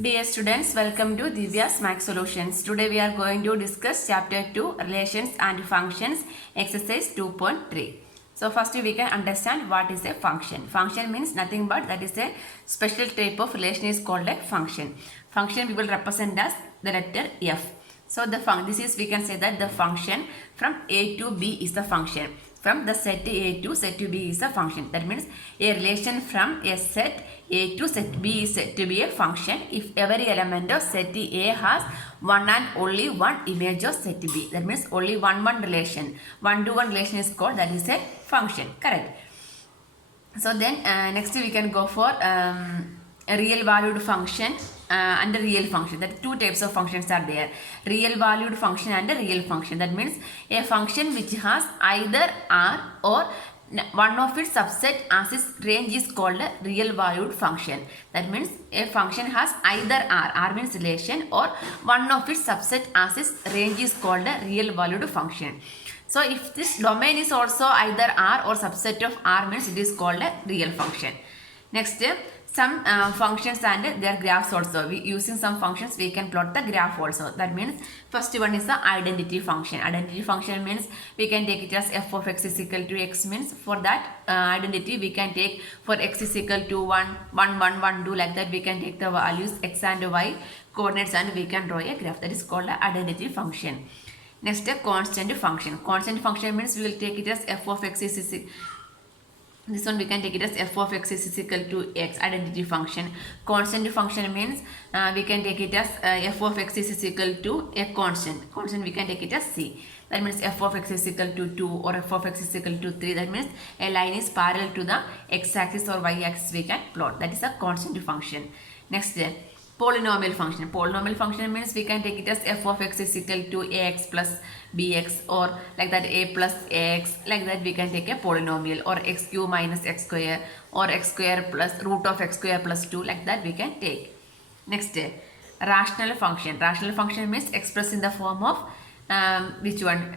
Dear students, welcome to Divya's Max Solutions. Today we are going to discuss chapter 2 Relations and Functions exercise 2.3. So first we can understand what is a function. Function means nothing but that is a special type of relation is called a function. Function we will represent as the letter F. So this is we can say that the function from A to B is the function. From the set A to set B is a function. That means a relation from a set A to set B is said to be a function if every element of set A has one and only one image of set B. That means only one relation. One-to-one relation is called, that is a function. Correct. So then next we can go for a real valued function and a real function. That two types of functions are there. Real valued function and a real function. That means a function which has either R or one of its subset as its range is called a real valued function. That means a function has either R means relation, or one of its subset as its range is called a real valued function. So if this domain is also either R or subset of R means it is called a real function. Next, some functions and their graphs also. Using some functions we can plot the graph also. That means first one is the identity function. Identity function means we can take it as f of x is equal to x, means for that identity we can take for x is equal to 1, 1, 1, 1, 2, like that we can take the values x and y coordinates and we can draw a graph. That is called the identity function. Next, a constant function. Constant function means we will take it as f of x is equal. This one we can take it as f of x is equal to x, identity function. Constant function means we can take it as f of x is equal to a constant. Constant we can take it as c. That means f of x is equal to 2 or f of x is equal to 3. That means a line is parallel to the x axis or y axis we can plot. That is a constant function. Next, polynomial function. Polynomial function means we can take it as f of x is equal to ax plus bx, or like that a plus ax, like that we can take a polynomial, or x cube minus x square, or x square plus root of x square plus 2, like that we can take. Next, rational function. Rational function means expressed in the form of which one?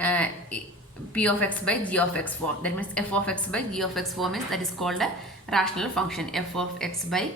P of x by g of x form. That means f of x by g of x form is, that is called a rational function. F of x by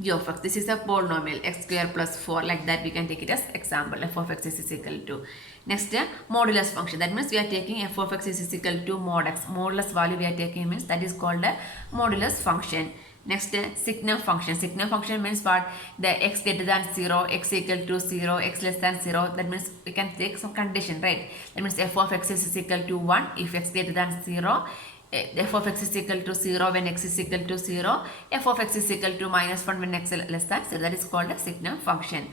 g of x. This is a polynomial, x square plus 4, like that we can take it as example. F of x is equal to. Next, modulus function. That means we are taking f of x is equal to mod x. Modulus value we are taking means that is called a modulus function. Next, signum function. Signum function means what? The x greater than 0, x equal to 0, x less than 0. That means we can take some condition, right? That means f of x is equal to 1 if x greater than 0. F of x is equal to 0 when x is equal to 0. F of x is equal to minus 1 when x is less than 0. That is called a signum function.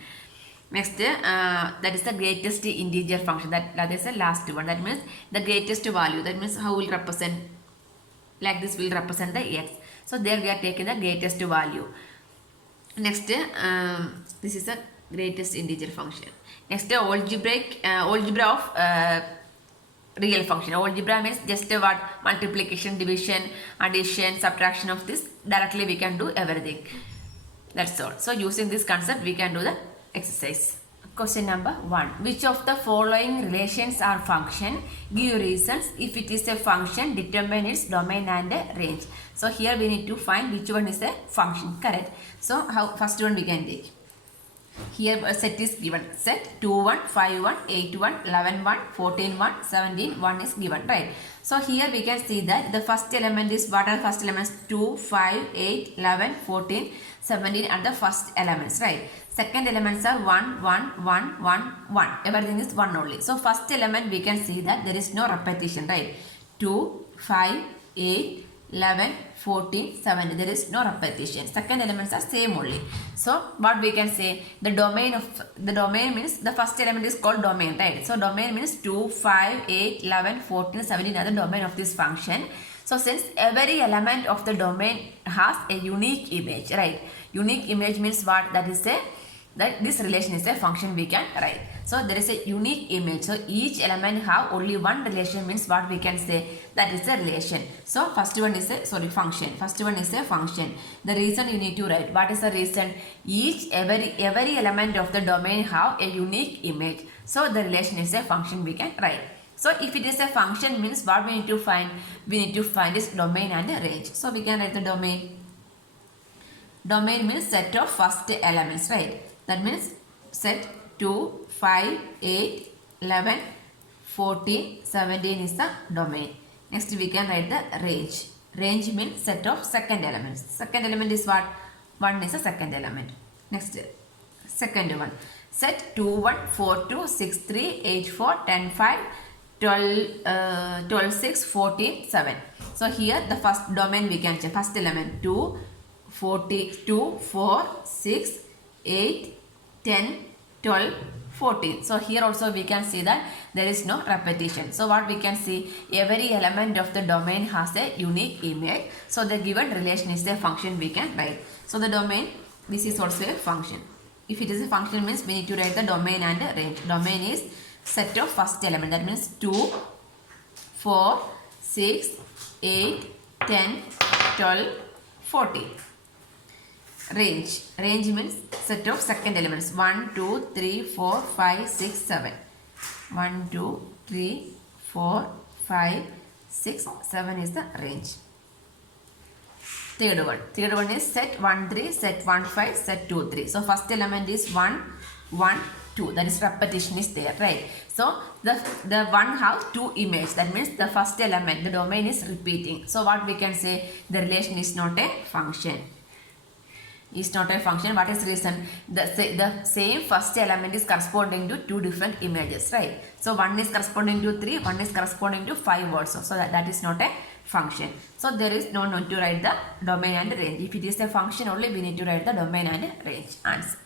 Next, that is the greatest integer function. That is the last one. That means the greatest value. That means how will represent, like this will represent the x. So there we are taking the greatest value. Next, this is the greatest integer function. Next, algebra of real function. Algebra means just what? Multiplication, division, addition, subtraction of this. Directly we can do everything. That's all. So using this concept we can do the exercise. Question number 1. Which of the following relations are function? Give reasons. If it is a function, determine its domain and range. So here we need to find which one is a function. Correct. So first one we can take. Here a set is given. Set 2, 1, 5, 1, 8, 1, 11, 1, 14, 1, 17, 1 is given, right? So here we can see that the first element is, what are the first elements? 2, 5, 8, 11, 14, 17 are the first elements, right? Second elements are 1, 1, 1, 1, 1. Everything is 1 only. So first element we can see that there is no repetition, right? 2, 5, 8, 11, 14, 17. There is no repetition. Second elements are same only. So what we can say, the domain means the first element is called domain, right? So domain means 2, 5, 8, 11, 14, 17 are the domain of this function. So since every element of the domain has a unique image, right? Unique image means what? That this relation is a function we can write. So there is a unique image. So each element have only one relation means what we can say? That is a relation. So first one is a function. First one is a function. The reason you need to write. What is the reason? Every element of the domain have a unique image. So the relation is a function we can write. So if it is a function means what we need to find? We need to find its domain and range. So we can write the domain. Domain means set of first elements, right? That means set 2, 5, 8, 11, 14, 17 is the domain. Next we can write the range. Range means set of second elements. Second element is what? 1 is the second element. Next, second one. Set 2, 1, 4, 2, 6, 3, 8, 4, 10, 5, 12, 6, 14, 7. So here the first domain we can check. First element 2, 42, 4, 6, 8, 10, 12, 14. So here also we can see that there is no repetition. So what we can see, every element of the domain has a unique image. So the given relation is a function we can write. So the domain, this is also a function. If it is a function means we need to write the domain and the range. Domain is set of first element. That means 2, 4, 6, 8, 10, 12, 14. Range. Range means set of second elements. 1, 2, 3, 4, 5, 6, 7. 1, 2, 3, 4, 5, 6, 7 is the range. Third one. Third one is set 1, 3, set 1, 5, set 2, 3. So first element is 1, 1, 2. That is repetition is there, right? So the one has two images. That means the first element, the domain is repeating. So what we can say, the relation is not a function. Is not a function. What is the reason? The same first element is corresponding to two different images, right? So one is corresponding to 3, one is corresponding to 5 also. So that is not a function. So there is no need to write the domain and range. If it is a function only, we need to write the domain and range. Answer.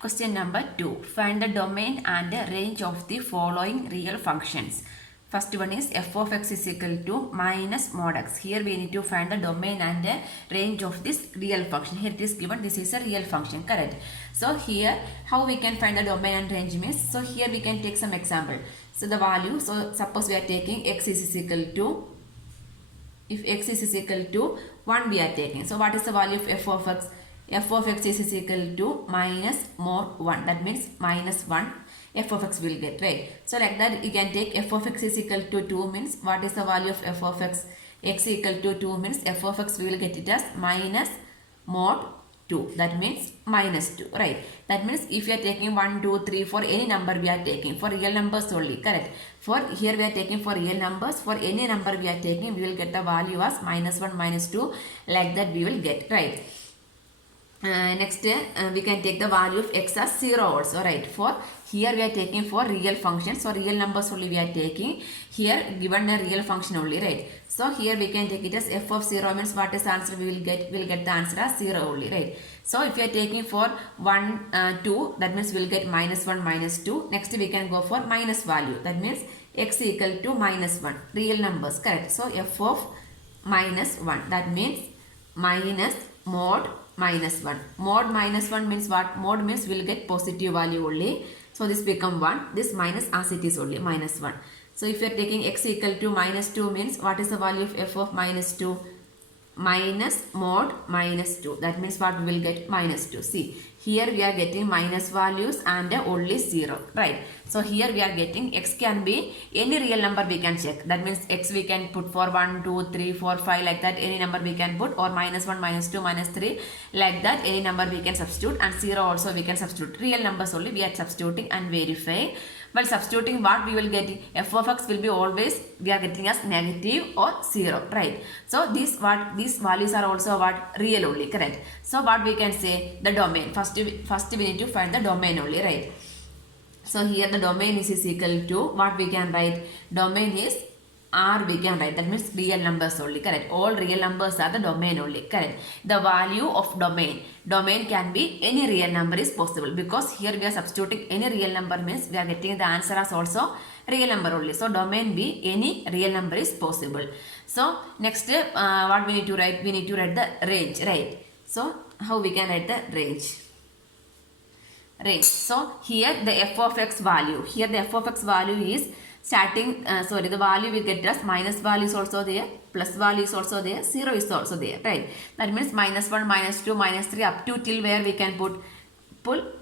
Question number 2. Find the domain and range of the following real functions. First one is f of x is equal to minus mod x. Here we need to find the domain and range of this real function. Here it is given this is a real function, correct? So here how we can find the domain and range means, so here we can take some example. So the value, so suppose we are taking x is equal to, if x is equal to 1 we are taking. So what is the value of f of x? F of x is equal to minus mod 1. That means minus 1 f of x will get, right? So like that you can take f of x is equal to 2 means what is the value of f of x? X equal to 2 means f of x we will get it as minus mod 2. That means minus 2, right? That means if you are taking 1, 2, 3, for any number we are taking, for real numbers only, correct? For here we are taking for real numbers, for any number we are taking, we will get the value as minus 1, minus 2, like that we will get, right? Next we can take the value of x as 0 also, right? For here we are taking for real functions, so real numbers only we are taking, here given a real function only, right? So here we can take it as f of 0 means what is the answer we will get? We will get the answer as 0 only, right? So if you are taking for 1, 2, that means we will get minus 1, minus 2. Next we can go for minus value, that means x equal to minus 1, real numbers, correct? So f of minus 1, that means minus mod minus 1. Mod minus 1 means what? Mod means we will get positive value only. So this become 1. This minus as it is only minus 1. So if you are taking x equal to minus 2 means what is the value of f of minus 2? Minus mod minus 2. That means what we will get? Minus 2. See, here we are getting minus values and only 0, right? So here we are getting x can be any real number we can check. That means x we can put for 1, 2, 3, 4, 5 like that, any number we can put, or minus 1, minus 2, minus 3 like that, any number we can substitute, and 0 also we can substitute. Real numbers only we are substituting and verifying. But substituting what we will get, f of x will be always we are getting as negative or 0, right? So these values are also what? Real only, correct? So what we can say, the domain. First we need to find the domain only, right? So here the domain is equal to what we can write? Domain is R we can write, that means real numbers only, correct? All real numbers are the domain only, correct? The value of domain can be any real number is possible, because here we are substituting any real number means we are getting the answer as also real number only. So domain be any real number is possible. So next what we need to write? We need to write the range, right? So how we can write the range? So here the f of x value, here the f of x value is starting, the value we get as minus value is also there, plus value is also there, 0 is also there, right? That means minus 1, minus 2, minus 3 up to till where we can pull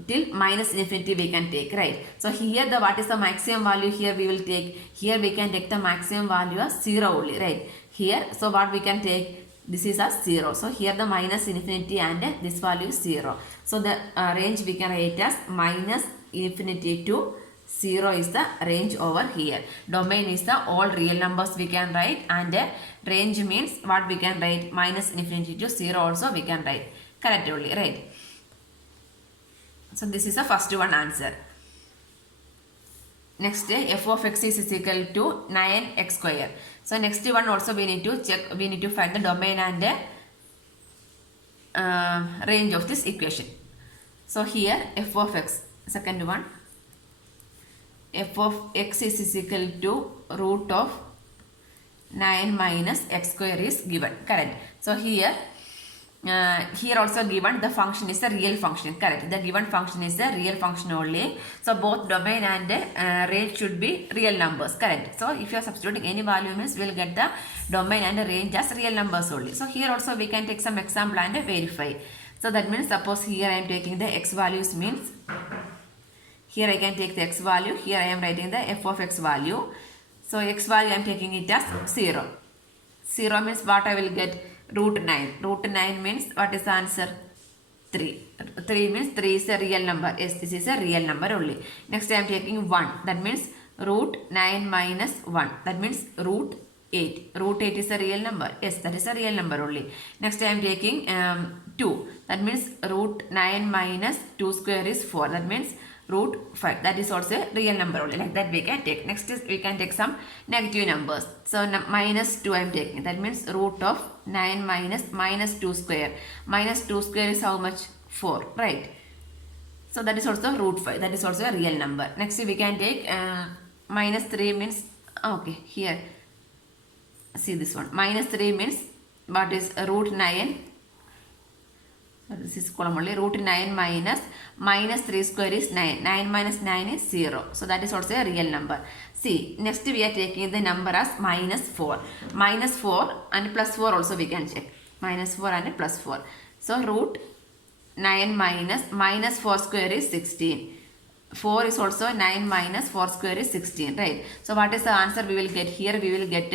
till minus infinity we can take, right? So here the what is the maximum value here we will take, here we can take the maximum value as 0 only, right? Here, so what we can take, this is as 0. So here the minus infinity and this value is 0. So the range we can write as minus infinity to 0 is the range over here. Domain is the all real numbers we can write, and range means what we can write, minus infinity to 0 also we can write. Correct only, right? So this is the first one answer. Next, f of x is equal to 9x square. So next one also we need to check, we need to find the domain and range of this equation. So here f of x, second one, f of x is equal to root of 9 minus x square is given. Correct. So here also given the function is a real function. Correct. The given function is a real function only. So both domain and range should be real numbers. Correct. So if you are substituting any value means we will get the domain and the range as real numbers only. So here also we can take some example and verify. So that means suppose here I am taking the x values means here I can take the x value. Here I am writing the f of x value. So x value I am taking it as 0. 0 means what I will get? Root 9. Root 9 means what is the answer? 3. 3 means 3 is a real number. Yes, this is a real number only. Next I am taking 1. That means root 9 minus 1. That means root 8. Root 8 is a real number. Yes, that is a real number only. Next I am taking 2. That means root 9 minus 2 square is 4. That means root 5. That is also a real number only. Like that we can take. Next is we can take some negative numbers. So minus 2 I am taking. That means root of 9 minus 2 square. Minus 2 square is how much? 4. Right. So that is also root 5. That is also a real number. Next we can take minus 3 means, okay, here. See this one. Minus 3 means what is root 9? This is column only. Root 9 minus 3 square is 9. 9 minus 9 is 0. So that is also a real number. See, next we are taking the number as minus 4. Minus 4 and plus 4 also we can check. Minus 4 and plus 4. So root 9 minus 4 square is 16. 4 is also 9 minus 4 square is 16. Right. So what is the answer we will get here? We will get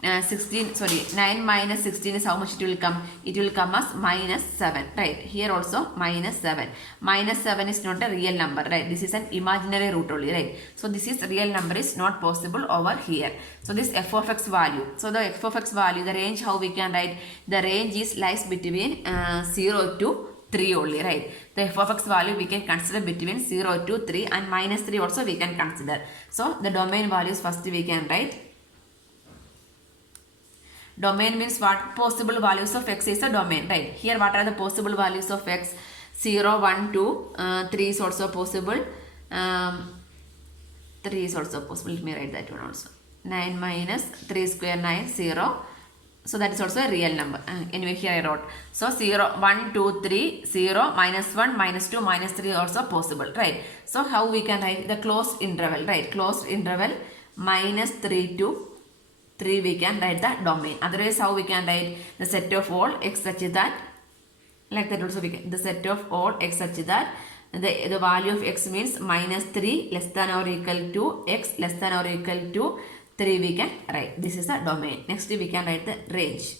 9 minus 16 is how much it will come? It will come as minus 7. Right. Here also minus 7. Minus 7 is not a real number. Right. This is an imaginary root only. Right. So this is real number is not possible over here. So this f of x value. So the f of x value, the range how we can write? The range is lies between 0 to 3 only. Right. The f of x value we can consider between 0 to 3 and minus 3 also we can consider. So the domain values first we can write. Domain means what? Possible values of x is a domain, right? Here what are the possible values of x? 0, 1, 2, 3 is also possible. 3 is also possible. Let me write that one also. 9 minus 3 square 9, 0. So that is also a real number. Anyway, here I wrote. So 0, 1, 2, 3, 0, minus 1, minus 2, minus 3 also possible, right? So how we can write the closed interval, right? Closed interval minus 3 to 3 we can write the domain. Otherwise how we can write the set of all x such that, like that also we can, the set of all x such that the value of x means minus 3 less than or equal to x less than or equal to 3 we can write. This is the domain. Next we can write the range.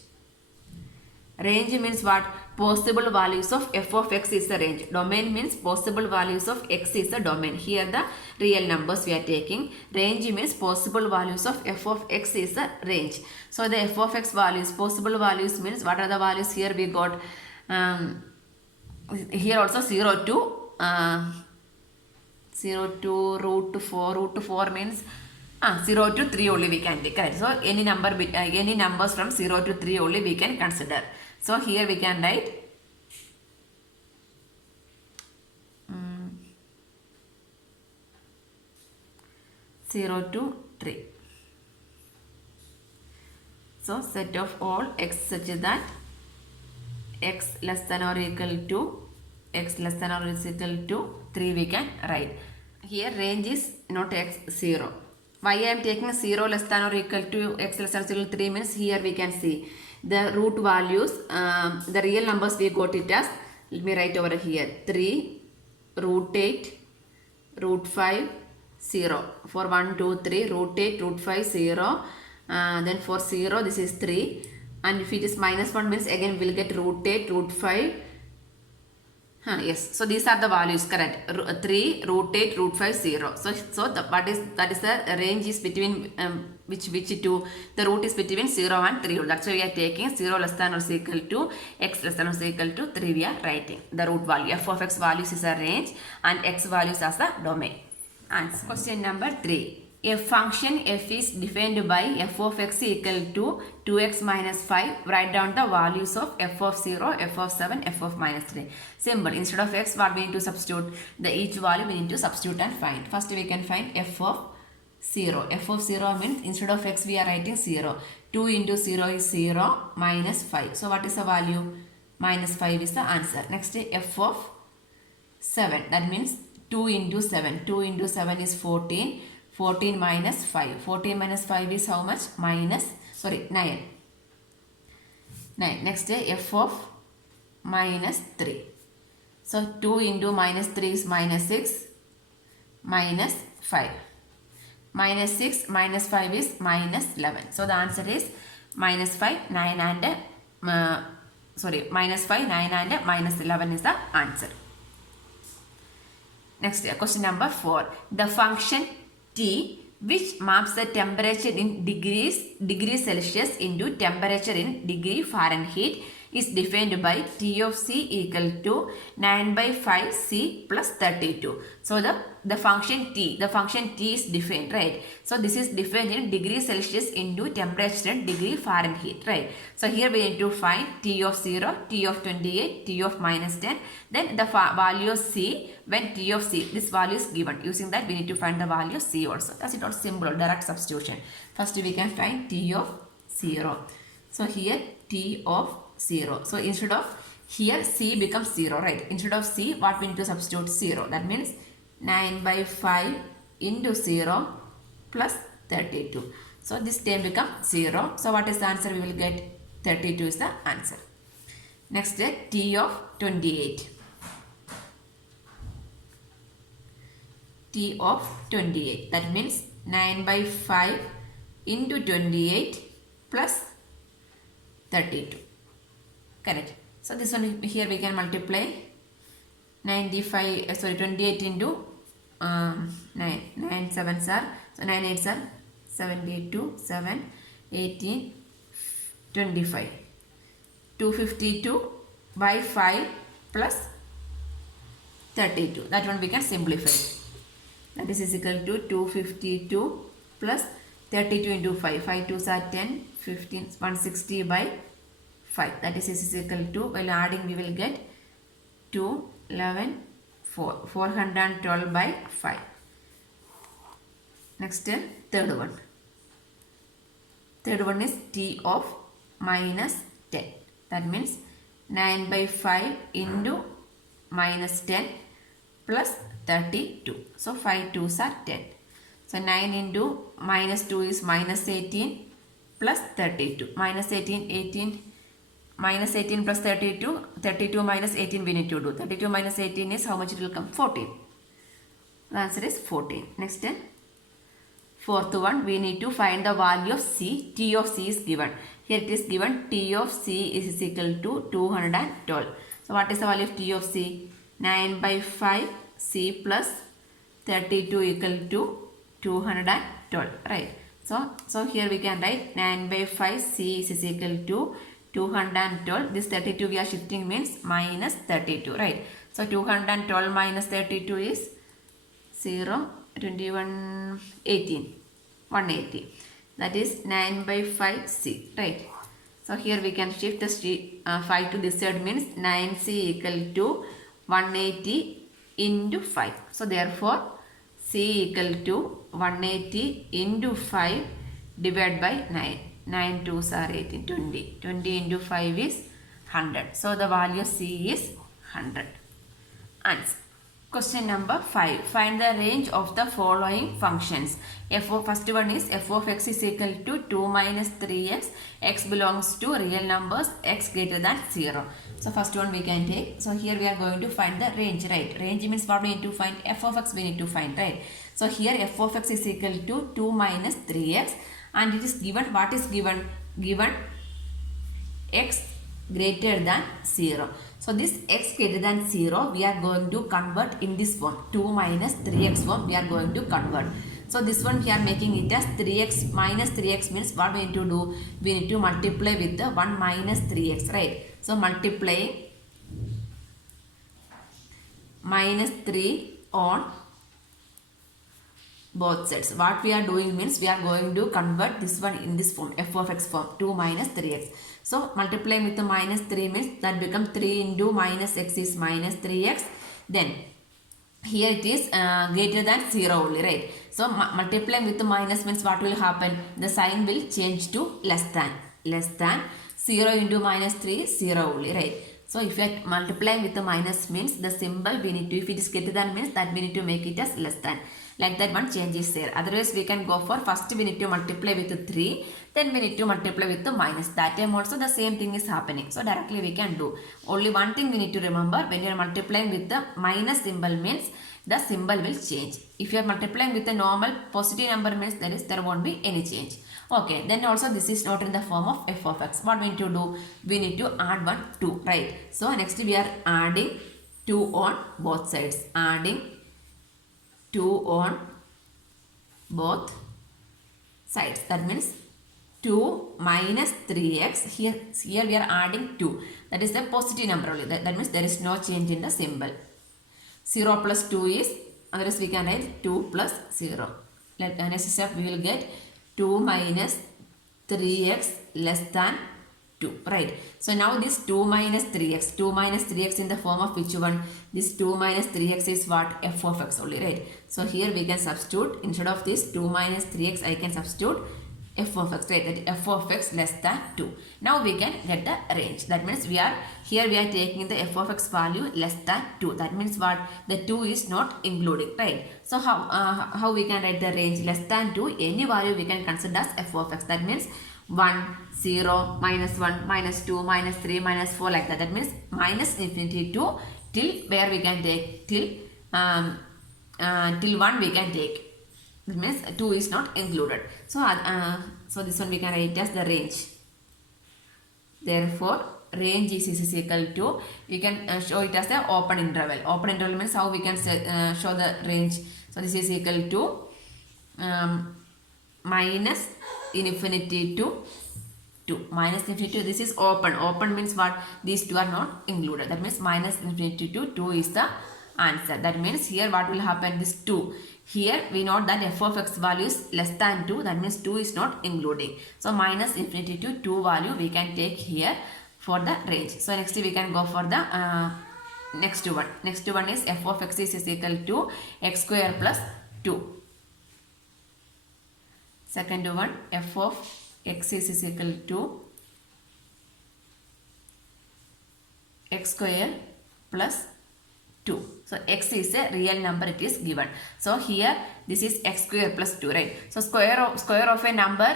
Range means what? Possible values of f of x is the range. Domain means possible values of x is the domain. Here the real numbers we are taking. Range means possible values of f of x is the range. So the f of x values, possible values means what are the values here we got? Here also 0 to root 4. Root 4 means 0 to 3 only we can take. Right? So any number, any numbers from 0 to 3 only we can consider. So here we can write 0 to 3. So set of all x such that x less than or equal to 3 we can write. Here range is not x 0. Why I am taking 0 less than or equal to x less than or equal to 3 means here we can see the root values, the real numbers we got it as, let me write over here, 3, root 8, root 5, 0. For 1, 2, 3, root 8, root 5, 0. Then for 0 this is 3. And if it is minus 1 means again we will get root 8, root 5. Yes, so these are the values, correct. 3, root 8, root 5, 0. So that is the range is between which two, the root is between 0 and 3. That's why we are taking 0 less than or equal to x less than or equal to 3. We are writing the root value. F of x values is a range and x values as the domain. Answer. Question number 3. A function f is defined by f of x equal to 2x minus 5. Write down the values of f of 0, f of 7, f of minus 3. Simple. Instead of x, what we need to substitute? The each value we need to substitute and find. First we can find f of 0. F of 0 means instead of x we are writing 0. 2 into 0 is 0 minus 5. So what is the value? Minus 5 is the answer. Next f of 7. That means 2 into 7. 2 into 7 is 14. 14 minus 5. 14 minus 5 is how much? 9. 9. Next f of minus 3. So 2 into minus 3 is minus 6. Minus 5. Minus 6 minus 5 is minus 11. So the answer is minus 5, 9 and minus 5, 9 and minus 11 is the answer. Next question number 4. The function T, which maps the temperature in degrees Celsius into temperature in degree Fahrenheit, is defined by T of C equal to 9 by 5 C plus 32. So the function T is defined, right? So this is defined in degree Celsius into temperature in degree Fahrenheit, right? So here we need to find T of 0, T of 28, T of minus 10. Then the value of C, when T of C, this value is given. Using that we need to find the value of C also. That's it, not simple, direct substitution. First we can find T of 0. So here T of 0. So instead of here C becomes 0, right? Instead of C, what we need to substitute? 0. That means 9 by 5 into 0 plus 32. So this term becomes 0. So what is the answer? We will get 32 is the answer. Next T of 28. T of 28. That means 9 by 5 into 28 plus 32. Correct. So this one here we can multiply 28 into 9 7s are, so 9 8s are 72, 7, 18, 25. 252 by 5 plus 32. That one we can simplify. That is equal to 252 plus 32 into 5. 5 2s are 10, 15, 160 by 5. That is equal to, while adding we will get 2, 11, 4. 412 by 5. Next third one. Third one is T of minus 10. That means 9 by 5 into minus 10 plus 32. So 5 2s are 10. So 9 into minus 2 is minus 18 plus 32. Minus 18, 18. Minus 18 plus 32. 32 minus 18 we need to do. 32 minus 18 is how much it will come? 14. The answer is 14. Next fourth one, we need to find the value of C. T of C is given. Here it is given T of C is equal to 212. So what is the value of T of C? 9 by 5 C plus 32 equal to 212, right? So here we can write 9 by 5 C is equal to 212. This 32 we are shifting means minus 32, right? So 212 minus 32 is 0, 21, 18, 180. That is 9 by 5 C, right? So here we can shift the 5 to this side means 9C equal to 180 into 5. So therefore C equal to 180 into 5 divided by 9. 9 2s are 18, 20. 20 into 5 is 100. So the value of C is 100. Answer. Question number 5. Find the range of the following functions. First one is f of x is equal to 2 minus 3x. X belongs to real numbers, x greater than 0. So first one we can take. So here we are going to find the range, right? Range means what we need to find? F of x we need to find, right? So here f of x is equal to 2 minus 3x. And it is given, what is given? Given x greater than 0. So this x greater than 0 we are going to convert in this form. 2 minus 3x form we are going to convert. So this one we are making it as 3x minus 3x means what we need to do? We need to multiply with the 1 minus 3x, right? So multiplying minus 3 on both sides. What we are doing means we are going to convert this one in this form, f of x form, 2 minus 3x. So multiplying with the minus 3 means that becomes 3 into minus x is minus 3x. Then here it is greater than 0 only, right? So multiplying with the minus means what will happen? The sign will change to less than. 0 into minus 3 is 0 only, right? So if you are multiplying with the minus means the symbol we need to, if it is greater than means that we need to make it as less than. Like that one change is there. Otherwise we can go for first we need to multiply with the 3, then we need to multiply with the minus. That time also the same thing is happening. So directly we can do. Only one thing we need to remember, when you are multiplying with the minus symbol means the symbol will change. If you are multiplying with the normal positive number means there won't be any change. Okay, then also this is not in the form of f of x. What we need to do? We need to add 1, 2, right? So next we are adding 2 on both sides. Adding 2 on both sides. That means 2 minus 3x. Here we are adding 2. That is the positive number only. That means there is no change in the symbol. 0 plus 2 is, otherwise we can write 2 plus 0. Next step we will get 2 minus 3x less than 2, right? So now this 2 minus 3x in the form of which one? This 2 minus 3x is what? F of x only, right? So here we can substitute, instead of this 2 minus 3x I can substitute f of x, right? That f of x less than 2. Now we can get the range. That means we are taking the f of x value less than 2. That means what? The 2 is not including, right? So how we can write the range? Less than 2, any value we can consider as f of x. That means 1, 0, minus 1, minus 2, minus 3, minus 4, like that. That means minus infinity to till where we can take? Till 1 we can take. That means 2 is not included. So this one we can write as the range. Therefore, range is equal to, we can show it as the open interval. Open interval means how we can show the range. So this is equal to minus infinity to 2. Minus infinity to, this is open. Open means what? These two are not included. That means minus infinity to 2 is the answer. That means here what will happen? This 2. Here we know that f of x value is less than 2. That means 2 is not including. So minus infinity to 2 value we can take here for the range. So next we can go for the next one. Next one is f of x is equal to x square plus 2. Second one, f of x is equal to x square plus 2. So x is a real number, it is given. So here this is x square plus 2, right? So square of a number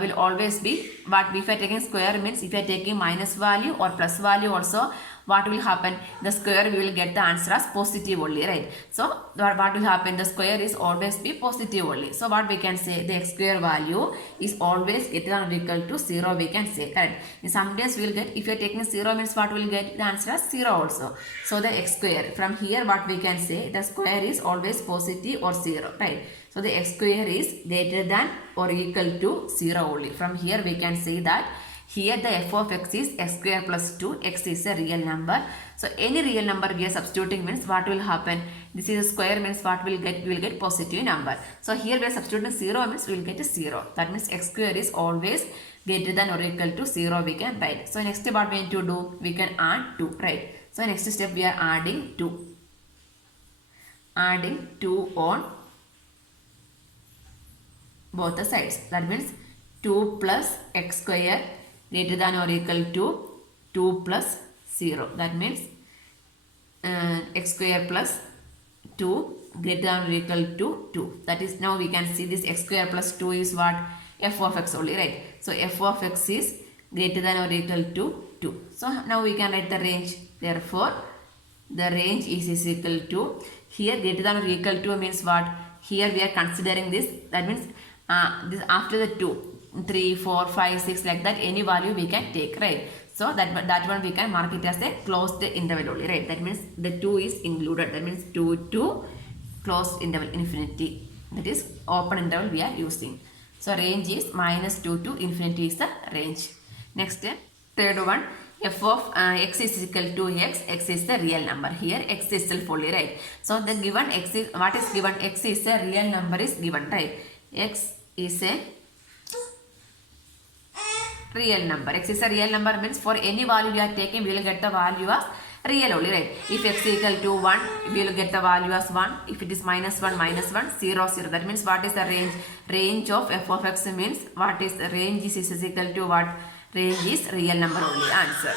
will always be what? If you are taking square means if you are taking minus value or plus value also, what will happen? The square we will get the answer as positive only, right? So what will happen? The square is always be positive only. So what we can say? The x square value is always greater than or equal to 0, we can say, correct? In some days we will get, if you are taking 0 means what will get? The answer as 0 also. So the x square, from here what we can say? The square is always positive or 0, right? So the x square is greater than or equal to 0 only. From here we can say that here the f of x is x square plus 2. X is a real number. So any real number we are substituting means what will happen? This is a square means what will get? We will get positive number. So here we are substituting 0 means we will get a 0. That means x square is always greater than or equal to 0, we can write. So next what we need to do? We can add 2, right? So next step we are adding 2. Adding 2 on both the sides. That means 2 plus x square greater than or equal to 2 plus 0. That means x square plus 2 greater than or equal to 2. That is, now we can see this x square plus 2 is what? F of x only, right? So f of x is greater than or equal to 2. So now we can write the range. Therefore, the range is equal to, here greater than or equal to means what? Here we are considering this. That means this after the 2. 3, 4, 5, 6 like that, any value we can take, right? So that one we can mark it as a closed interval only, right? That means the 2 is included. That means 2 to closed interval infinity. That is open interval we are using. So range is -2 to infinity is the range. Next, third one, f of x is equal to x is the real number. Here x is self only, right? So the given x is, what is given? X is a real number is given, right? X is a real number. X is a real number means for any value we are taking, we will get the value as real only, right? If x is equal to 1, we will get the value as 1. If it is -1, -1, 0, 0. That means what is the range? Range of f of x means what is the range is equal to what? Range is real number only. Answer.